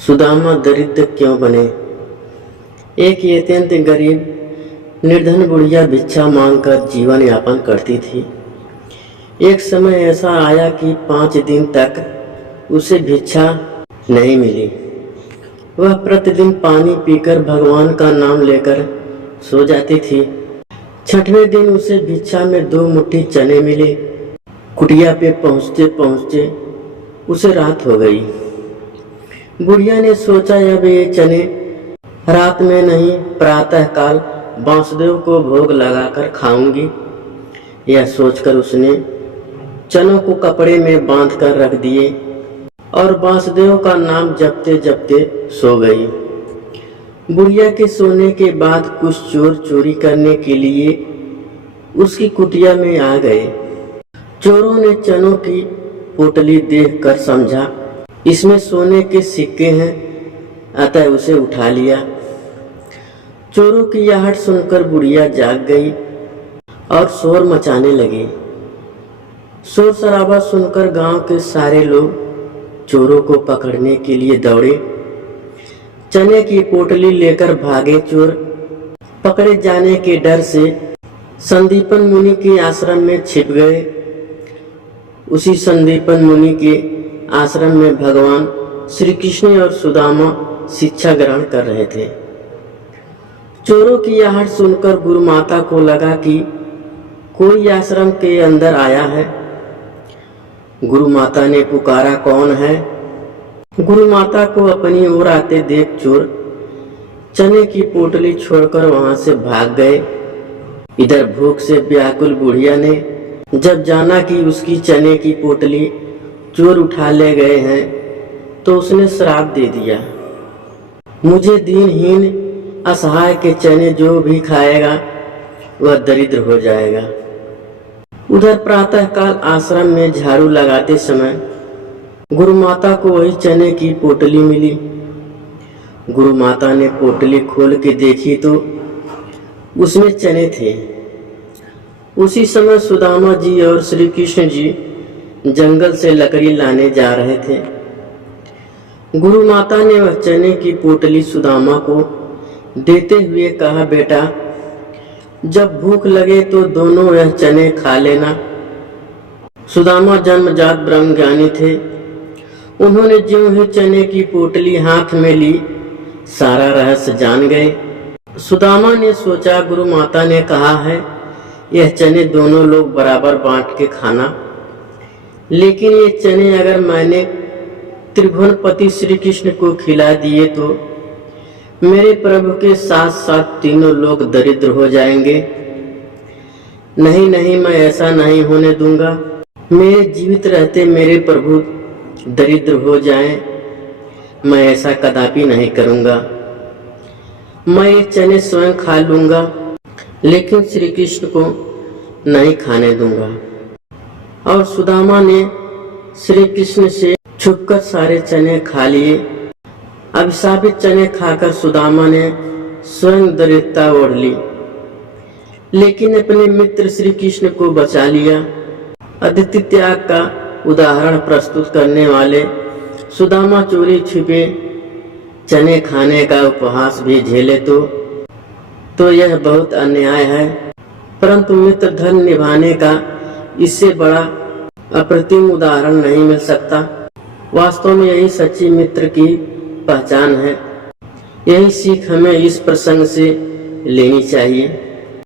सुदामा दरिद्र क्यों बने। एक अत्यंत गरीब निर्धन बुढ़िया भिक्षा मांगकर जीवन यापन करती थी। एक समय ऐसा आया कि 5 दिन तक उसे भिक्षा नहीं मिली। वह प्रतिदिन पानी पीकर भगवान का नाम लेकर सो जाती थी। 6वें दिन उसे भिक्षा में 2 मुट्ठी चने मिले। कुटिया पे पहुँचते पहुँचते उसे रात हो गई। बुढ़िया ने सोचा अब ये चने रात में नहीं प्रातः काल बांसदेव को भोग लगाकर खाऊंगी। यह सोचकर उसने चनों को कपड़े में बांधकर रख दिए और बांसदेव का नाम जपते जपते सो गई। बुढ़िया के सोने के बाद कुछ चोर चोरी करने के लिए उसकी कुटिया में आ गए। चोरों ने चनों की पोटली देखकर समझा इसमें सोने के सिक्के हैं, अतः उसे उठा लिया। चोरों की आहट सुनकर बुढ़िया जाग गई और शोर मचाने लगी। शोर शराबा सुनकर गांव के सारे लोग चोरों को पकड़ने के लिए दौड़े। चने की पोटली लेकर भागे चोर पकड़े जाने के डर से संदीपन मुनि के आश्रम में छिप गए। उसी संदीपन मुनि के आश्रम में भगवान श्री कृष्ण और सुदामा शिक्षा ग्रहण कर रहे थे। चोरों की आहट सुनकर गुरु माता को लगा कि कोई आश्रम के अंदर आया है। गुरु माता ने पुकारा, कौन है? गुरु माता को अपनी ओर आते देख चोर चने की पोटली छोड़कर वहां से भाग गए। इधर भूख से व्याकुल बुढ़िया ने जब जाना कि उसकी चने की पोटली चोर उठा ले गए हैं तो उसने श्राप दे दिया, मुझे दीनहीन असहाय के चने जो भी खाएगा वह दरिद्र हो जाएगा। उधर प्रातःकाल आश्रम में झाड़ू लगाते समय गुरु माता को वही चने की पोटली मिली। गुरु माता ने पोटली खोल के देखी तो उसमें चने थे। उसी समय सुदामा जी और श्री कृष्ण जी जंगल से लकड़ी लाने जा रहे थे। गुरु माता ने वह चने की पोटली सुदामा को देते हुए कहा, बेटा जब भूख लगे तो दोनों यह चने खा लेना। सुदामा जन्मजात ब्रह्मज्ञानी थे। उन्होंने ज्यों ही चने की पोटली हाथ में ली सारा रहस्य जान गए। सुदामा ने सोचा गुरु माता ने कहा है यह चने दोनों लोग बराबर बांट के खाना, लेकिन ये चने अगर मैंने त्रिभुवनपति श्री कृष्ण को खिला दिए तो मेरे प्रभु के साथ साथ तीनों लोग दरिद्र हो जाएंगे। नहीं नहीं, मैं ऐसा नहीं होने दूंगा। मेरे जीवित रहते मेरे प्रभु दरिद्र हो जाएं, मैं ऐसा कदापि नहीं करूंगा। मैं ये चने स्वयं खा लूंगा, लेकिन श्री कृष्ण को नहीं खाने दूंगा। और सुदामा ने श्री कृष्ण से छुपकर सारे चने खा लिए। अभिशापित चने खाकर सुदामा ने स्वयं दरिद्रता ओढ़ ली, लेकिन अपने मित्र श्री कृष्ण को बचा लिया। अदिति त्याग का उदाहरण प्रस्तुत करने वाले सुदामा चोरी छिपे चने खाने का उपहास भी झेले तो यह बहुत अन्याय है, परंतु मित्र धर्म निभाने का इससे बड़ा अप्रतिम उदाहरण नहीं मिल सकता। वास्तव में यही सच्ची मित्र की पहचान है। यही सीख हमें इस प्रसंग से लेनी चाहिए।